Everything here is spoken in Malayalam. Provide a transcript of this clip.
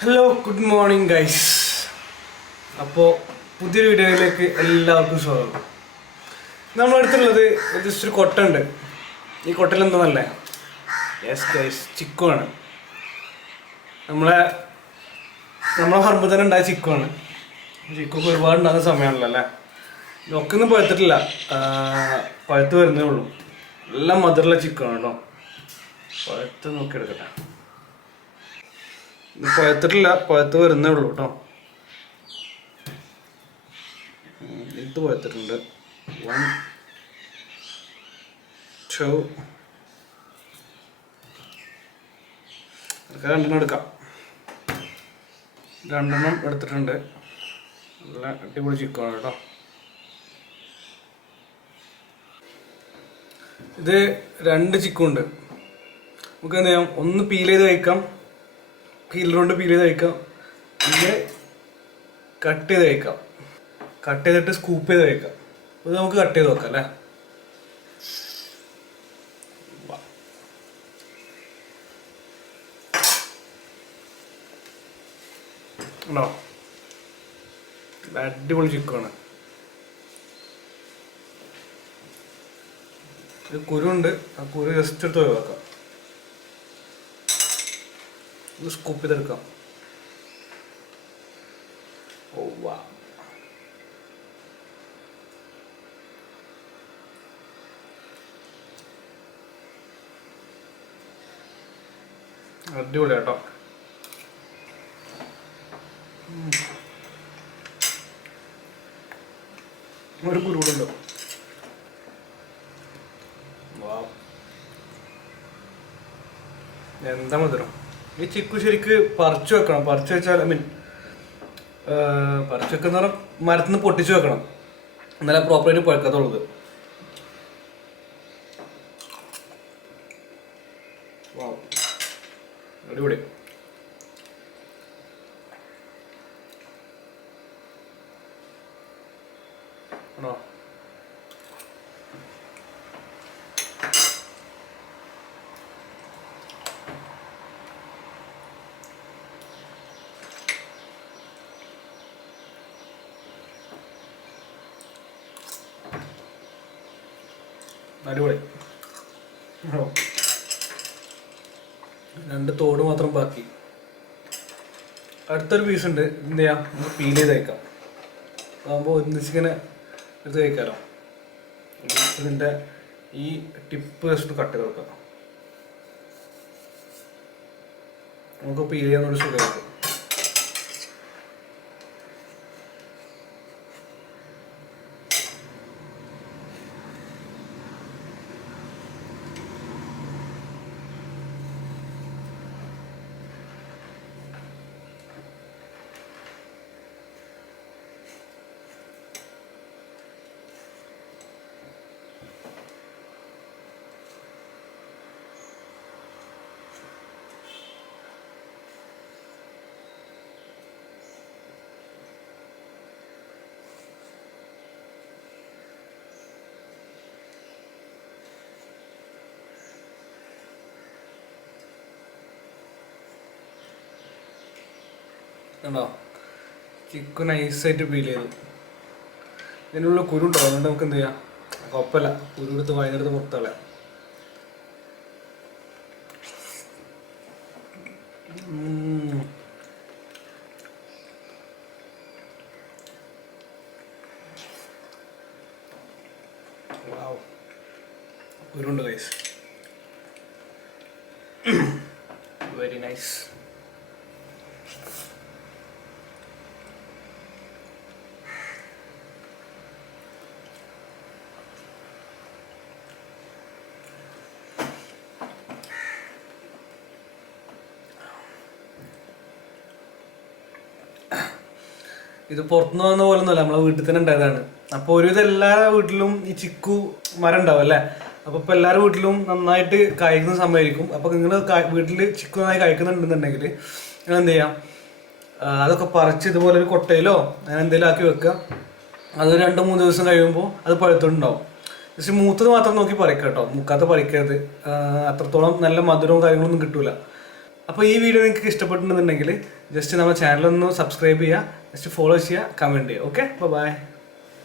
Hello good morning guys. അപ്പോൾ പുതിയൊരു വീഡിയോയിലേക്ക് എല്ലാവർക്കും സ്വാഗതം. നമ്മളടുത്തുള്ളത് ജസ്റ്റ് ഒരു കൊട്ടുണ്ട്. ഈ കൊട്ടയിൽ എന്താണല്ലേ, യെസ് ഗൈസ്, ചിക്കു ആണ്. നമ്മളെ പറമ്പ് തന്നെ ഉണ്ടായ ചിക്കു ആണ്. ചിക്കൊക്കെ ഒരുപാട് ഉണ്ടാകുന്ന സമയമാണല്ലോ അല്ലേ. ഒക്കൊന്നും പഴുത്തിട്ടില്ല, പഴുത്ത് വരുന്നേ ഉള്ളൂ. എല്ലാം മധുരമുള്ള ചിക്കനാണ് കേട്ടോ. പഴുത്ത് നോക്കിയെടുക്കട്ടെ. ഇത് പഴുത്തിട്ടില്ല, പഴുത്ത് വരുന്നേ ഉള്ളൂ കേട്ടോ. ഇത് പഴുത്തിട്ടുണ്ട്. 1 2 രണ്ടെണ്ണം എടുക്കാം. രണ്ടെണ്ണം എടുത്തിട്ടുണ്ട്. നല്ല അടിപൊളി ചിക്കനാണ് കേട്ടോ. ഇത് 2 ചിക്കുണ്ട്. നമുക്ക് എന്ത് ചെയ്യാം, ഒന്ന് പീൽ ചെയ്ത് കഴിക്കാം, പീലറുകൊണ്ട് പീൽ ചെയ്ത് കഴിക്കാം, പിന്നെ കട്ട് ചെയ്ത് കഴിക്കാം, കട്ട് ചെയ്തിട്ട് സ്കൂപ്പ് ചെയ്ത് കഴിക്കാം. അത് നമുക്ക് കട്ട് ചെയ്ത് നോക്കാം അല്ലേ. ഉണ്ടോ, അടിപൊളി ചിക്കനാണ്. ഒരു കുരുണ്ട്, ആ കുരു ജസ്റ്റ് എടുത്ത് ഒഴിവാക്കാം. ഒന്ന് സ്കൂപ്പ് ചെയ്തെടുക്കാം. ഓ വാ, അടിപൊളി കേട്ടോ. ഒരു കുരുണ്ടോ, വാ, എന്താ മധുരം. ഈ ചിക്കു ശരിക്ക് പറിച്ചു വെക്കണം. പറിച്ചു വെച്ചാൽ പറിച്ചു വെക്കുന്ന മരത്തിൽ നിന്ന് പൊട്ടിച്ചു വെക്കണം, എന്നാലേ പ്രോപ്പറായിട്ട് പഴുക്കത്തുള്ളത്. അടിപൊളി. ആണോ, അടിപൊളി. 2 തോട് മാത്രം ബാക്കി. അടുത്തൊരു പീസ് ഉണ്ട്. എന്ത് ചെയ്യാം, നമുക്ക് പീൽ ചെയ്ത് കഴിക്കാം. അതാകുമ്പോൾ ഒന്നിച്ചിങ്ങനെ എടുത്ത് കഴിക്കാമല്ലോ. ഇതിൻ്റെ ഈ ടിപ്പ് ജസ്റ്റ് കട്ട് ചെയ്ത് കൊടുക്കാം. നമുക്ക് പീൽ ചെയ്യാന്നൊരു സുഖമായിരിക്കും. കണ്ടോ, ചിക്കു നൈസായിട്ട് പീൽ ചെയ്തു. ഇതിനുള്ള കുരു ഉണ്ടാവും, അതുകൊണ്ട് നമുക്ക് എന്ത് ചെയ്യാം, കുഴപ്പമില്ല, കുരു എടുത്ത് വൈകുന്നേരത്ത് പുറത്തല്ല. കുരുണ്ട് ഗൈസ്, വെരി നൈസ്. ഇത് പുറത്തുനിന്ന് വന്ന പോലെ ഒന്നുമല്ല, നമ്മളെ വീട്ടിൽ തന്നെ ഉണ്ടായതാണ്. അപ്പോൾ ഒരുവിധം എല്ലാ വീട്ടിലും ഈ ചിക്കു മരം ഉണ്ടാവും അല്ലേ. അപ്പോൾ ഇപ്പോൾ എല്ലാവരുടെ വീട്ടിലും നന്നായിട്ട് കഴിക്കുന്ന സമയമായിരിക്കും. അപ്പോൾ നിങ്ങൾ വീട്ടിൽ ചിക്കു നന്നായി കഴിക്കുന്നുണ്ടെന്നുണ്ടെങ്കിൽ നിങ്ങൾ എന്ത് ചെയ്യാം, അതൊക്കെ പറിച്ച് ഇതുപോലെ ഒരു കൊട്ടയിലോ അങ്ങനെ എന്തെങ്കിലും ആക്കി വെക്കുക. അത് 2-3 ദിവസം കഴിയുമ്പോൾ അത് പഴുത്തുണ്ടാവും. ജസ്റ്റ് മൂത്തത് മാത്രം നോക്കി പറിക്കുക കേട്ടോ, മുക്കാത്ത പറിക്കരുത്. അത്രത്തോളം നല്ല മധുരവും കാര്യങ്ങളൊന്നും കിട്ടൂല. അപ്പോൾ ഈ വീഡിയോ നിങ്ങൾക്ക് ഇഷ്ടപ്പെട്ടിട്ടുണ്ടെന്നുണ്ടെങ്കിൽ ജസ്റ്റ് നമ്മുടെ ചാനലൊന്ന് സബ്സ്ക്രൈബ് ചെയ്യുക, ജസ്റ്റ് ഫോളോ ചെയ്യുക, കമൻറ്റ് ചെയ്യുക. Okay, by.